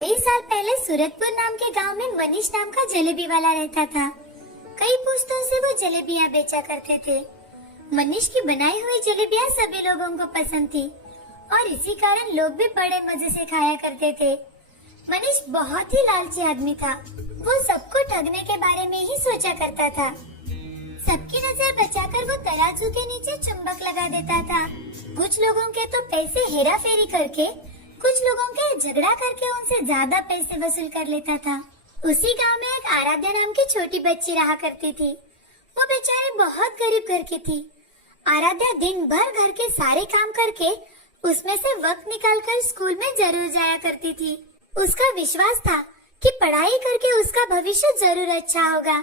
कई साल पहले सूरतपुर नाम के गांव में मनीष नाम का जलेबी वाला रहता था। कई पुश्तों से वो जलेबियां बेचा करते थे। मनीष की बनाई हुई जलेबियां सभी लोगों को पसंद थी और इसी कारण लोग भी बड़े मजे से खाया करते थे। मनीष बहुत ही लालची आदमी था। वो सबको ठगने के बारे में ही सोचा करता था। सबकी नजर बचाकर वो तराजू के नीचे चुंबक लगा देता था। कुछ लोगों के तो पैसे हेरा फेरी करके, कुछ लोगों के झगड़ा करके उनसे ज्यादा पैसे वसूल कर लेता था। उसी गांव में एक आराध्या नाम की छोटी बच्ची रहा करती थी। वो बेचारी बहुत गरीब घर की थी। आराध्या दिन भर घर के सारे काम करके उसमें से वक्त निकालकर स्कूल में जरूर जाया करती थी। उसका विश्वास था कि पढ़ाई करके उसका भविष्य जरूर अच्छा होगा।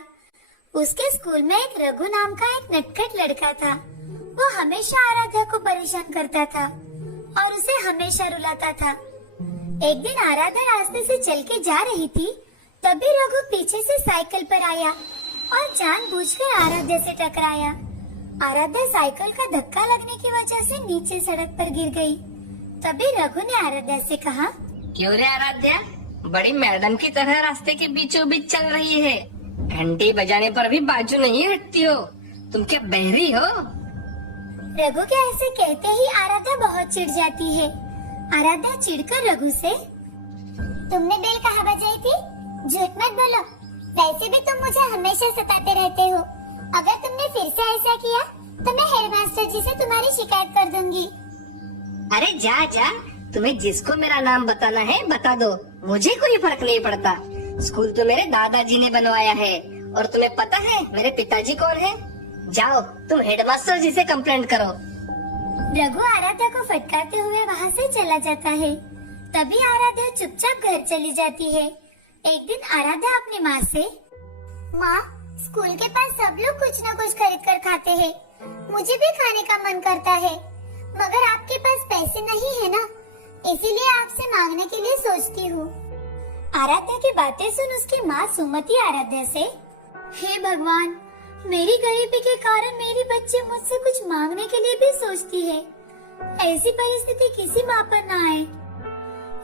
उसके स्कूल में एक रघु नाम का एक नटखट लड़का था। वो हमेशा आराध्या को परेशान करता था और उसे हमेशा रुलाता था। एक दिन आराध्या रास्ते से चल के जा रही थी, तभी रघु पीछे से साइकिल पर आया और जानबूझकर आराध्या से टकराया। आराध्या साइकिल का धक्का लगने की वजह से नीचे सड़क पर गिर गई। तभी रघु ने आराध्या से कहा, क्यों रे आराध्या, बड़ी मैडम की तरह रास्ते के बीचों बीच चल रही है। घंटी बजाने पर भी बाजू नहीं हटती हो। तुम क्या बहरी हो? रघु के ऐसे कहते ही आराध्या बहुत चिढ़ जाती है। आराध्या चिढ़कर रघु से, तुमने बेल कहाँ बजाई थी? झूठ मत बोलो। वैसे भी तुम मुझे हमेशा सताते रहते हो। अगर तुमने फिर से ऐसा किया तो मैं हेडमास्टर जी से तुम्हारी शिकायत कर दूंगी। अरे जा जा, तुम्हें जिसको मेरा नाम बताना है बता दो, मुझे कोई फर्क नहीं पड़ता। स्कूल तो मेरे दादाजी ने बनवाया है और तुम्हें पता है मेरे पिताजी कौन है? जाओ तुम हेडमास्टर जी से कंप्लेंट करो। रघु आराध्या को फटकारते हुए वहाँ से चला जाता है। तभी आराध्या चुपचाप घर चली जाती है। एक दिन आराध्या अपनी माँ से, माँ, स्कूल के पास सब लोग कुछ न कुछ खरीद कर खाते हैं। मुझे भी खाने का मन करता है, मगर आपके पास पैसे नहीं है ना, इसीलिए आपसे मांगने के लिए सोचती हूँ। आराध्या की बातें सुन उसकी माँ सुमति आराध्या से, हे भगवान, मेरी गरीबी के कारण मेरी बच्ची मुझसे कुछ मांगने के लिए भी सोचती है। ऐसी परिस्थिति किसी माँ पर ना आए।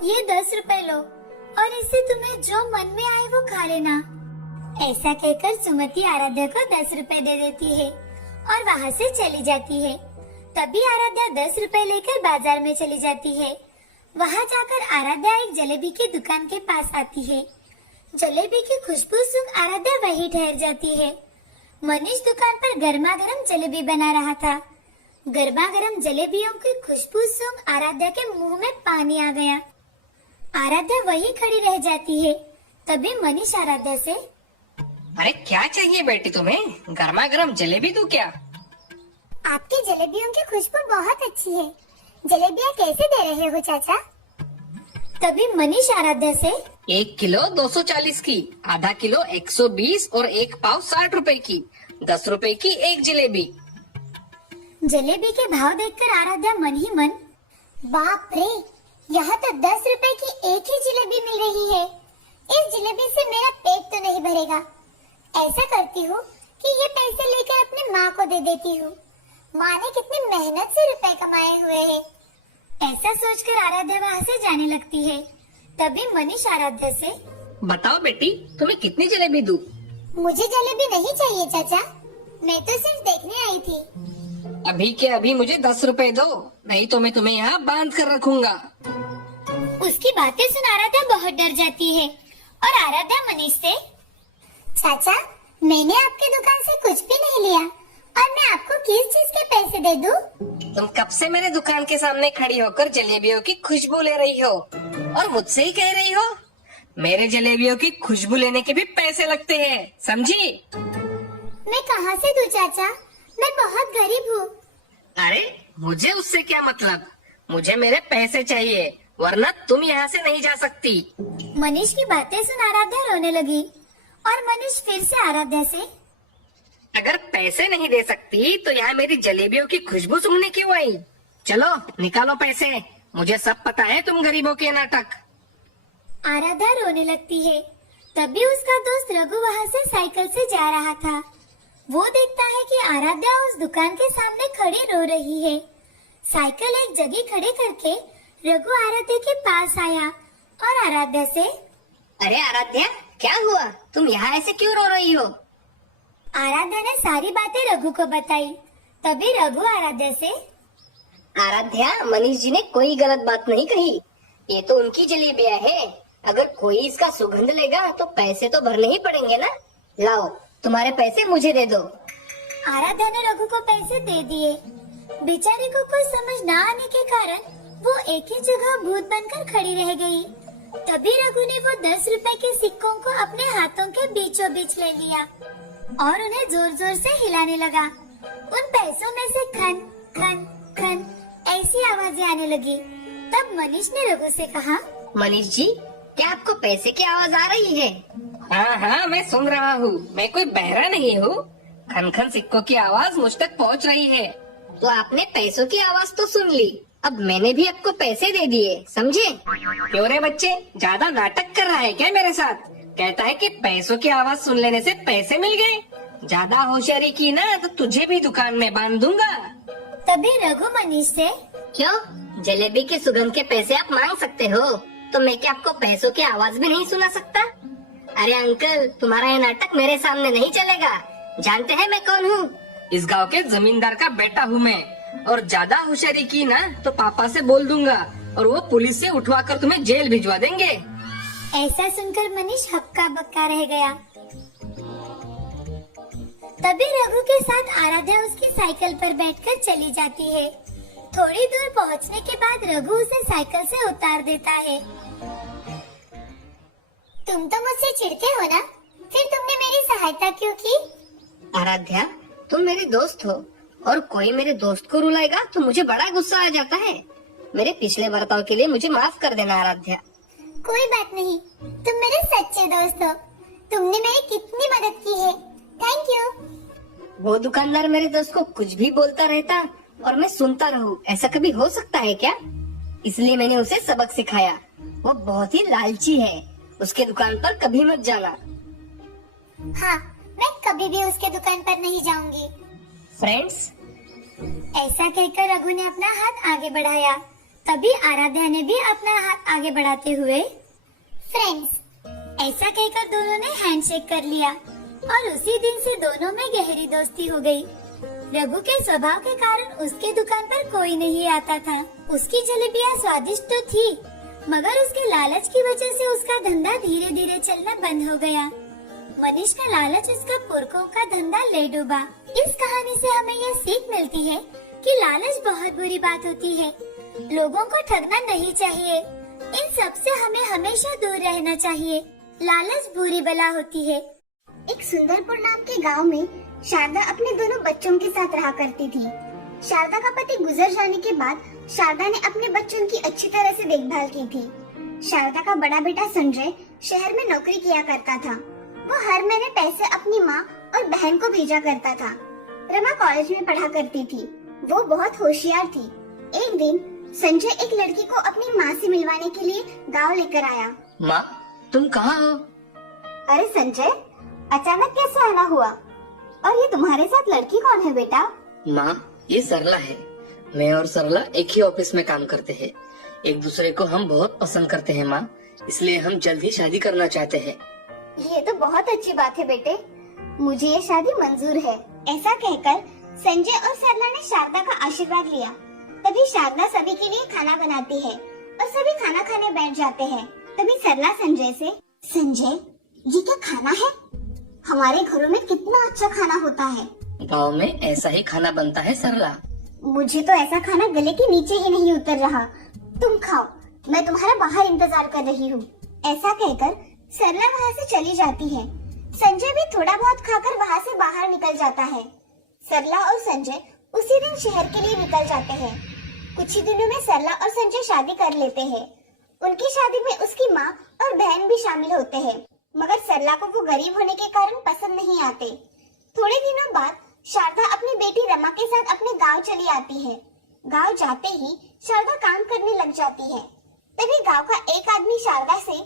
ये 10 रुपए लो और इससे तुम्हें जो मन में आए वो खा लेना। ऐसा कहकर सुमति आराध्या को 10 रुपए दे देती है और वहाँ से चली जाती है। तभी आराध्या 10 रुपए लेकर बाजार में चली जाती है। वहाँ जाकर आराध्या एक जलेबी की दुकान के पास आती है। जलेबी की खुशबू सूंघ आराध्या वहीं ठहर जाती है। मनीष दुकान पर गर्मा गर्म जलेबी बना रहा था। गर्मा गर्म जलेबियों की खुशबू सूंघ आराध्या के मुंह में पानी आ गया। आराध्या वहीं खड़ी रह जाती है। तभी मनीष आराध्या से, अरे क्या चाहिए बेटी तुम्हें? गर्मा गर्म जलेबी तो क्या? आपकी जलेबियों की खुशबू बहुत अच्छी है। जलेबियाँ कैसे दे रहे हो चाचा? तभी मनीष आराध्या से, 1 किलो 240 की, आधा किलो 120 और 1 पाव 60 रुपए की, 10 रुपए की एक जलेबी। जलेबी के भाव देखकर आराध्या मन ही मन, बाप रे, यहाँ तो 10 रुपए की एक ही जलेबी मिल रही है। इस जलेबी से मेरा पेट तो नहीं भरेगा। ऐसा करती हूँ कि ये पैसे लेकर अपनी माँ को दे देती हूँ। माँ ने कितनी मेहनत से रुपए कमाए हुए हैं। ऐसा सोचकर आराध्या वहाँ से जाने लगती है। तभी मनीष आराध्या से, बताओ बेटी, तुम्हें कितनी जलेबी दूं? मुझे जलेबी नहीं चाहिए चाचा, मैं तो सिर्फ देखने आई थी। अभी के अभी मुझे 10 रुपए दो, नहीं तो मैं तुम्हें यहाँ बांध कर रखूंगा। उसकी बातें सुन आराध्या बहुत डर जाती है और आराध्या मनीष से, चाचा, मैंने आपकी दुकान से कुछ भी नहीं लिया और मैं आपको किस चीज के पैसे दे दूं? तुम कब से मेरे दुकान के सामने खड़ी होकर जलेबियों की खुशबू ले रही हो और मुझसे ही कह रही हो मेरे जलेबियों की खुशबू लेने के भी पैसे लगते हैं, समझी? मैं कहाँ से दूं चाचा, मैं बहुत गरीब हूँ। अरे मुझे उससे क्या मतलब, मुझे मेरे पैसे चाहिए, वरना तुम यहाँ से नहीं जा सकती। मनीष की बातें सुन आराध्या रोने लगी और मनीष फिर से आराध्या से, अगर पैसे नहीं दे सकती तो यहाँ मेरी जलेबियों की खुशबू सूंघने क्यों आई? चलो निकालो पैसे, मुझे सब पता है तुम गरीबों के नाटक। आराध्या रोने लगती है। तभी उसका दोस्त रघु वहाँ से साइकिल से जा रहा था। वो देखता है कि आराध्या उस दुकान के सामने खड़ी रो रही है। साइकिल एक जगह खड़े करके रघु आराध्या के पास आया और आराध्या से, अरे आराध्या, क्या हुआ? तुम यहाँ ऐसे क्यों रो रही हो? आराध्या ने सारी बातें रघु को बताई। तभी रघु आराध्या से, आराध्या, मनीष जी ने कोई गलत बात नहीं कही। ये तो उनकी जलेबियां है। अगर कोई इसका सुगंध लेगा तो पैसे तो भरने ही पड़ेंगे ना। लाओ, तुम्हारे पैसे मुझे दे दो। आराध्या ने रघु को पैसे दे दिए। बेचारे को कुछ समझ न आने के कारण वो एक ही जगह भूत बनकर खड़ी रह गई। तभी रघु ने वो 10 रुपए के सिक्कों को अपने हाथों के बीचों बीच ले लिया और उन्हें जोर जोर से हिलाने लगा। उन पैसों में से खन खन खन ऐसी आवाजें आने लगी। तब मनीष ने रघु से कहा, मनीष जी, क्या आपको पैसे की आवाज आ रही है? हाँ हाँ, मैं सुन रहा हूँ। मैं कोई बहरा नहीं हूँ। खन खन सिक्कों की आवाज मुझ तक पहुँच रही है। तो आपने पैसों की आवाज तो सुन ली, अब मैंने भी आपको पैसे दे दिए, समझे? क्यों रे बच्चे, ज्यादा नाटक कर रहा है क्या मेरे साथ? कहता है कि पैसों की आवाज सुन लेने से पैसे मिल गए। ज्यादा होशियारी की ना तो तुझे भी दुकान में बांध दूंगा। तभी रघु मनीष से, क्यों? जलेबी के सुगंध के पैसे आप मांग सकते हो, तो मैं क्या आपको पैसों की आवाज भी नहीं सुना सकता? अरे अंकल, तुम्हारा ये नाटक मेरे सामने नहीं चलेगा। जानते हैं मैं कौन हूँ? इस गांव के जमींदार का बेटा हूँ मैं, और ज्यादा होशियारी की ना तो पापा से बोल दूंगा और वो पुलिस से उठवा कर तुम्हें जेल भिजवा देंगे। ऐसा सुनकर मनीष हक्का बक्का रह गया। तभी रघु के साथ आराध्या उसकी साइकिल पर बैठकर चली जाती है। थोड़ी दूर पहुंचने के बाद रघु उसे साइकिल से उतार देता है। तुम तो मुझसे चिढ़ते हो ना, फिर तुमने मेरी सहायता क्यों की? आराध्या, तुम मेरी दोस्त हो और कोई मेरे दोस्त को रुलाएगा तो मुझे बड़ा गुस्सा आ जाता है। मेरे पिछले बर्ताव के लिए मुझे माफ कर देना आराध्या। कोई बात नहीं, तुम मेरे सच्चे दोस्त हो। तुमने मेरी कितनी मदद की है, थैंक यू। वो दुकानदार मेरे दोस्त को कुछ भी बोलता रहता और मैं सुनता रहूं, ऐसा कभी हो सकता है क्या? इसलिए मैंने उसे सबक सिखाया। वो बहुत ही लालची है, उसके दुकान पर कभी मत जाना। हाँ, मैं कभी भी उसके दुकान पर नहीं जाऊंगी। फ्रेंड्स, ऐसा कहकर रघु ने अपना हाथ आगे बढ़ाया। तभी आराध्या ने भी अपना हाथ आगे बढ़ाते हुए, फ्रेंड्स, ऐसा कहकर दोनों ने हैंडशेक कर लिया और उसी दिन से दोनों में गहरी दोस्ती हो गई। रघु के स्वभाव के कारण उसके दुकान पर कोई नहीं आता था। उसकी जलेबियां स्वादिष्ट तो थी, मगर उसके लालच की वजह से उसका धंधा धीरे धीरे चलना बंद हो गया। मनीष का लालच उसका पुरखों का धंधा ले डूबा। इस कहानी से हमें यह सीख मिलती है कि लालच बहुत बुरी बात होती है। लोगों को ठगना नहीं चाहिए। इन सब से हमें हमेशा दूर रहना चाहिए। लालच बुरी बला होती है। एक सुंदरपुर नाम के गांव में शारदा अपने दोनों बच्चों के साथ रहा करती थी। शारदा का पति गुजर जाने के बाद शारदा ने अपने बच्चों की अच्छी तरह से देखभाल की थी। शारदा का बड़ा बेटा संजय शहर में नौकरी किया करता था। वो हर महीने पैसे अपनी माँ और बहन को भेजा करता था। रमा कॉलेज में पढ़ा करती थी। वो बहुत होशियार थी। एक दिन संजय एक लड़की को अपनी माँ से मिलवाने के लिए गाँव लेकर आया। माँ, तुम कहाँ हो? अरे संजय, अचानक कैसे आना हुआ? और ये तुम्हारे साथ लड़की कौन है बेटा? माँ, ये सरला है। मैं और सरला एक ही ऑफिस में काम करते हैं। एक दूसरे को हम बहुत पसंद करते हैं माँ, इसलिए हम जल्द ही शादी करना चाहते हैं। ये तो बहुत अच्छी बात है बेटे, मुझे ये शादी मंजूर है। ऐसा कहकर संजय और सरला ने शारदा का आशीर्वाद लिया। तभी शारदा सभी के लिए खाना बनाती है और सभी खाना खाने बैठ जाते हैं। तभी सरला संजय से, संजय, ये क्या खाना है? हमारे घरों में कितना अच्छा खाना होता है। गाँव में ऐसा ही खाना बनता है सरला। मुझे तो ऐसा खाना गले के नीचे ही नहीं उतर रहा। तुम खाओ, मैं तुम्हारा बाहर इंतजार कर रही हूँ। ऐसा कहकर सरला वहाँ से चली जाती है। संजय भी थोड़ा बहुत खाकर वहाँ से बाहर निकल जाता है। सरला और संजय उसी दिन शहर के लिए निकल जाते हैं। कुछ ही दिनों में सरला और संजय शादी कर लेते हैं। उनकी शादी में उसकी माँ और बहन भी शामिल होते हैं, मगर सरला को वो गरीब होने के कारण पसंद नहीं आते। थोड़े दिनों बाद शारदा अपनी बेटी रमा के साथ अपने गांव चली आती है। गांव जाते ही शारदा काम करने लग जाती है। तभी गांव का एक आदमी शारदा से,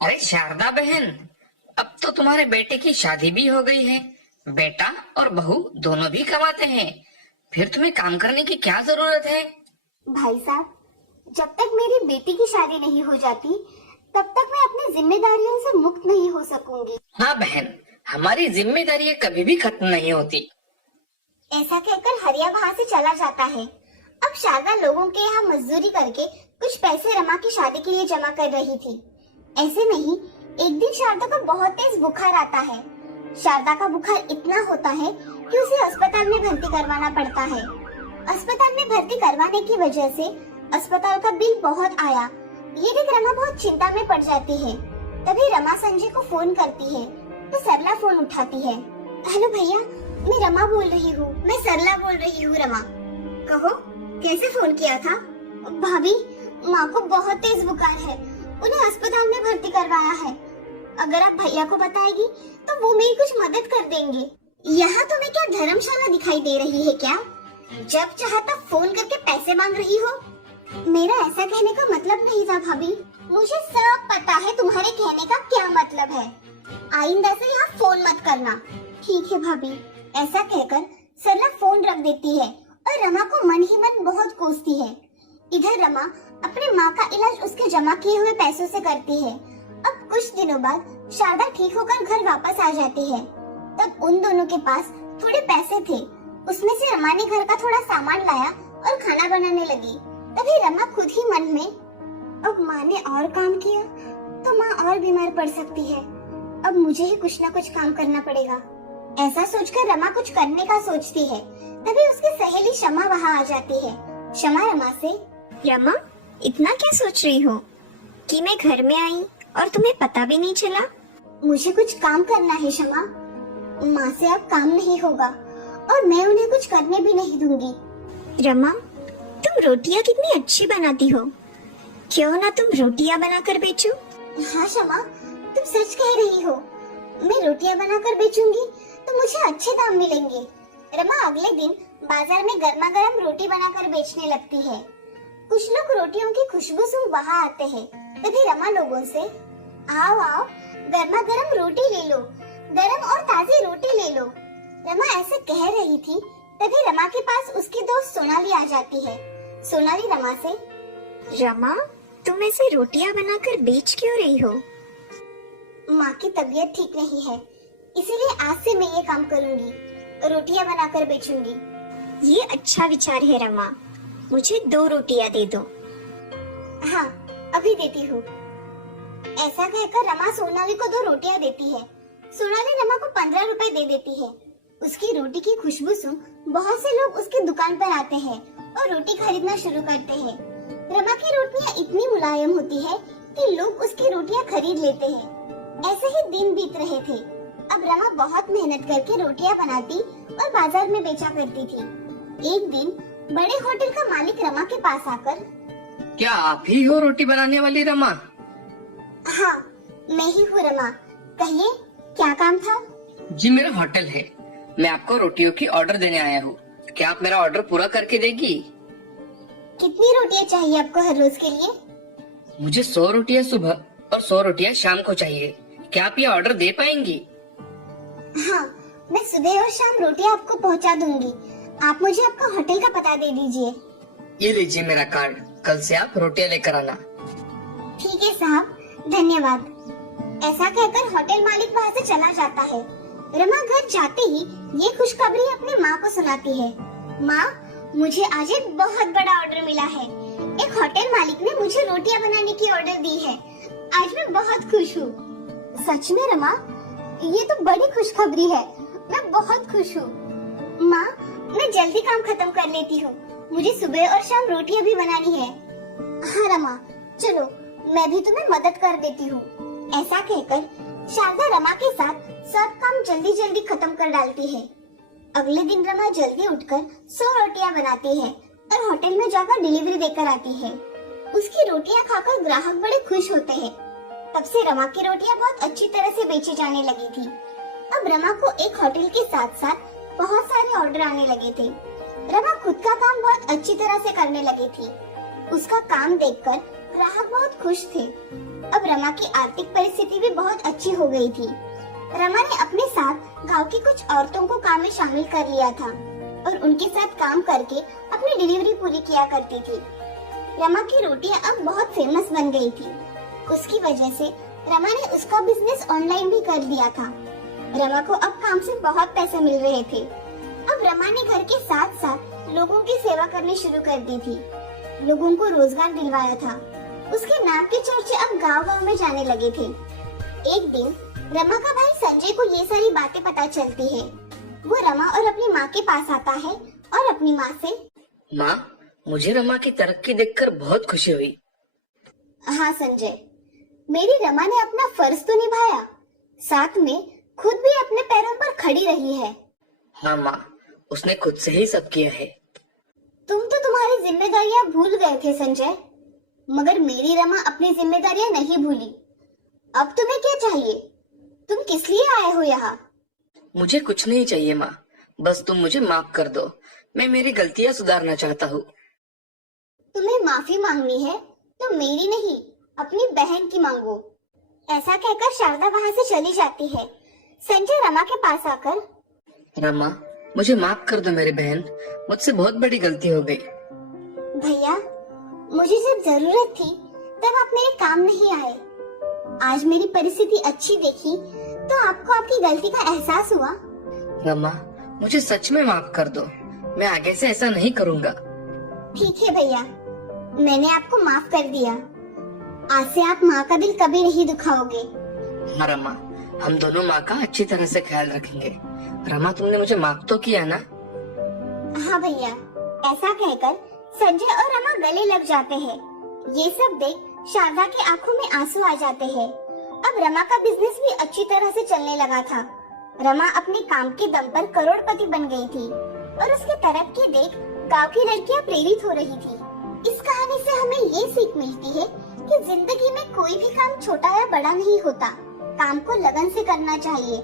अरे शारदा बहन, अब तो तुम्हारे बेटे की शादी भी हो गई है। बेटा और बहू दोनों भी कमाते हैं, फिर तुम्हें काम करने की क्या जरूरत है? भाई साहब, जब तक मेरी बेटी की शादी नहीं हो जाती तब तक मैं अपनी जिम्मेदारियों से मुक्त नहीं हो सकूंगी। हाँ बहन, हमारी जिम्मेदारियाँ कभी भी खत्म नहीं होती। ऐसा कहकर हरिया वहाँ से चला जाता है। अब शारदा लोगों के यहाँ मजदूरी करके कुछ पैसे रमा की शादी के लिए जमा कर रही थी। ऐसे में ही एक दिन शारदा को बहुत तेज बुखार आता है। शारदा का बुखार इतना होता है कि उसे अस्पताल में भर्ती करवाना पड़ता है। अस्पताल में भर्ती करवाने की वजह से अस्पताल का बिल बहुत आया। ये देख रमा बहुत चिंता में पड़ जाती है। तभी रमा संजय को फोन करती है तो सरला फोन उठाती है। हेलो भैया, मैं रमा बोल रही हूँ। मैं सरला बोल रही हूँ रमा। कहो, कैसे फोन किया था? भाभी, माँ को बहुत तेज बुखार है, उन्हें अस्पताल में भर्ती करवाया है। अगर आप भैया को बताएगी तो वो मेरी कुछ मदद कर देंगे। यहाँ तुम्हें क्या धर्मशाला दिखाई दे रही है क्या? जब चाहा तब फोन करके पैसे मांग रही हो। मेरा ऐसा कहने का मतलब नहीं था भाभी। मुझे सब पता है तुम्हारे कहने का क्या मतलब है। आइंदा से यहाँ फोन मत करना। ठीक है भाभी। ऐसा कहकर सरला फोन रख देती है और रमा को मन ही मन बहुत कोसती है। इधर रमा अपने माँ का इलाज उसके जमा किए हुए पैसों से करती है। अब कुछ दिनों बाद शारदा ठीक होकर घर वापस आ जाती है। तब उन दोनों के पास थोड़े पैसे थे। उसमें से रमा ने घर का थोड़ा सामान लाया और खाना बनाने लगी। तभी रमा खुद ही मन में, अब माँ ने और काम किया तो माँ और बीमार पड़ सकती है। अब मुझे ही कुछ न कुछ काम करना पड़ेगा। ऐसा सोचकर रमा कुछ करने का सोचती है। तभी उसकी सहेली शमा वहाँ आ जाती है। शमा रमा से, रमा, इतना क्या सोच रही हो कि मैं घर में आई और तुम्हें पता भी नहीं चला? मुझे कुछ काम करना है शमा। माँ से अब काम नहीं होगा और मैं उन्हें कुछ करने भी नहीं दूंगी। रमा, तुम रोटियां कितनी अच्छी बनाती हो, क्यों ना तुम रोटियां बनाकर बेचो? हाँ शमा, तुम सच कह रही हो। मैं रोटियां बनाकर बेचूंगी तो मुझे अच्छे दाम मिलेंगे। रमा अगले दिन बाजार में गर्मा गर्म रोटी बनाकर बेचने लगती है। कुछ लोग रोटियों की खुशबू सूंघ वहाँ आते हैं। तभी रमा लोगों से, आओ आओ, गर्मा गर्म रोटी ले लो, गरम और ताजी रोटी ले लो। रमा ऐसे कह रही थी तभी रमा के पास उसकी दोस्त सोनाली आ जाती है। सोनाली रमा से, रमा, तुम ऐसे रोटियां बनाकर बेच क्यों रही हो? माँ की तबीयत ठीक नहीं है, इसीलिए आज से मैं ये काम करूंगी, रोटियां बनाकर बेचूंगी। ये अच्छा विचार है रमा, मुझे 2 रोटियां दे दो। हाँ, अभी देती हूँ। ऐसा कहकर रमा सोनाली को 2 रोटियां देती है। सोनाली रमा को 15 रुपए दे देती है। उसकी रोटी की खुशबू सुन बहुत से लोग उसकी दुकान पर आते हैं और रोटी खरीदना शुरू करते हैं। रमा की रोटियां इतनी मुलायम होती है कि लोग उसकी रोटियां खरीद लेते हैं। ऐसे ही दिन बीत रहे थे। अब रमा बहुत मेहनत करके रोटियां बनाती और बाजार में बेचा करती थी। एक दिन बड़े होटल का मालिक रमा के पास आकर, क्या आप ही हो रोटी बनाने वाली रमा? हाँ, मैं ही हूँ रमा। कहिए, क्या काम था? जी, मेरा होटल है, मैं आपको रोटियों की ऑर्डर देने आया हूँ। क्या आप मेरा ऑर्डर पूरा करके देगी? कितनी रोटियां चाहिए आपको हर रोज के लिए? मुझे 100 रोटियां सुबह और 100 रोटियां शाम को चाहिए। क्या आप ये ऑर्डर दे पाएंगी? हाँ, मैं सुबह और शाम रोटियां आपको पहुंचा दूंगी। आप मुझे आपका होटल का पता दे दीजिए। ये लीजिए मेरा कार्ड, कल से आप रोटियां लेकर आना। ठीक है साहब, धन्यवाद। ऐसा कहकर होटल मालिक वहाँ से चला जाता है। रमा घर जाते ही ये खुशखबरी अपनी माँ को सुनाती है। माँ, मुझे आज एक बहुत बड़ा ऑर्डर मिला है। एक होटल मालिक ने मुझे रोटियां बनाने की ऑर्डर दी है। आज मैं बहुत खुश हूँ। सच में रमा, ये तो बड़ी खुशखबरी है। मैं बहुत खुश हूँ। माँ, मैं जल्दी काम खत्म कर लेती हूँ। मुझे सुबह और शाम रोटियां भी बनानी है। हाँ रमा, चलो मैं भी तुम्हें मदद कर देती हूँ। ऐसा कहकर शारदा रमा के साथ सब काम जल्दी जल्दी खत्म कर डालती है। अगले दिन रमा जल्दी उठकर 100 रोटियां बनाती है और होटल में जाकर डिलीवरी देकर आती है। उसकी रोटियां खाकर ग्राहक बड़े खुश होते हैं। तब से रमा की रोटियां बहुत अच्छी तरह से बेची जाने लगी थी। अब रमा को एक होटल के साथ साथ बहुत सारे ऑर्डर आने लगे थे। रमा खुद का काम बहुत अच्छी तरह से करने लगी थी। उसका काम देखकर ग्राहक बहुत खुश थे। अब रमा की आर्थिक परिस्थिति भी बहुत अच्छी हो गई थी। रमा ने अपने साथ गांव की कुछ औरतों को काम में शामिल कर लिया था और उनके साथ काम करके अपनी डिलीवरी पूरी किया करती थी। रमा की रोटियां अब बहुत फेमस बन गई थी। उसकी वजह से रमा ने उसका बिजनेस ऑनलाइन भी कर दिया था। रमा को अब काम से बहुत पैसे मिल रहे थे। अब रमा ने घर के साथ साथ लोगों की सेवा करनी शुरू कर दी थी। लोगों को रोजगार दिलवाया था। उसके नाम के चर्चे अब गांव-गांव में जाने लगे थे। एक दिन रमा का भाई संजय को ये सारी बातें पता चलती है। वो रमा और अपनी माँ के पास आता है और अपनी माँ से, माँ, मुझे रमा की तरक्की देखकर बहुत खुशी हुई। हाँ संजय, मेरी रमा ने अपना फर्ज तो निभाया, साथ में खुद भी अपने पैरों पर खड़ी रही है। हाँ माँ, उसने खुद से ही सब किया है। तुम तो तुम्हारी जिम्मेदारियां भूल गए थे संजय, मगर मेरी रमा अपनी जिम्मेदारियां नहीं भूली। अब तुम्हें क्या चाहिए? तुम किस लिए आए हो यहाँ? मुझे कुछ नहीं चाहिए माँ, बस तुम मुझे माफ कर दो। मैं मेरी गलतियाँ सुधारना चाहता हूँ। तुम्हें माफी मांगनी है तो मेरी नहीं, अपनी बहन की मांगो। ऐसा कहकर शारदा वहाँ से चली जाती है। संजय रमा के पास आकर, रमा, मुझे माफ कर दो मेरी बहन, मुझसे बहुत बड़ी गलती हो गई। भैया, मुझे जब जरूरत थी तब आप मेरे काम नहीं आए। आज मेरी परिस्थिति अच्छी देखी तो आपको आपकी गलती का एहसास हुआ। रमा, मुझे सच में माफ कर दो, मैं आगे से ऐसा नहीं करूँगा। ठीक है भैया, मैंने आपको माफ कर दिया। आज से आप माँ का दिल कभी नहीं दुखाओगे। हाँ रमा, हम दोनों माँ का अच्छी तरह से ख्याल रखेंगे। रमा, तुमने मुझे माफ तो किया ना? हाँ भैया। ऐसा कहकर संजय और रमा गले लग जाते हैं। ये सब देख शारदा की आंखों में आंसू आ जाते हैं। अब रमा का बिजनेस भी अच्छी तरह से चलने लगा था। रमा अपने काम के दम पर करोड़पति बन गई थी और उसकी तरक्की देख गांव की लड़कियां प्रेरित हो रही थी। इस कहानी से हमें ये सीख मिलती है कि जिंदगी में कोई भी काम छोटा या बड़ा नहीं होता। काम को लगन से करना चाहिए।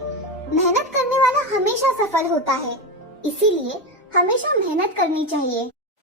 मेहनत करने वाला हमेशा सफल होता है, इसीलिए हमेशा मेहनत करनी चाहिए।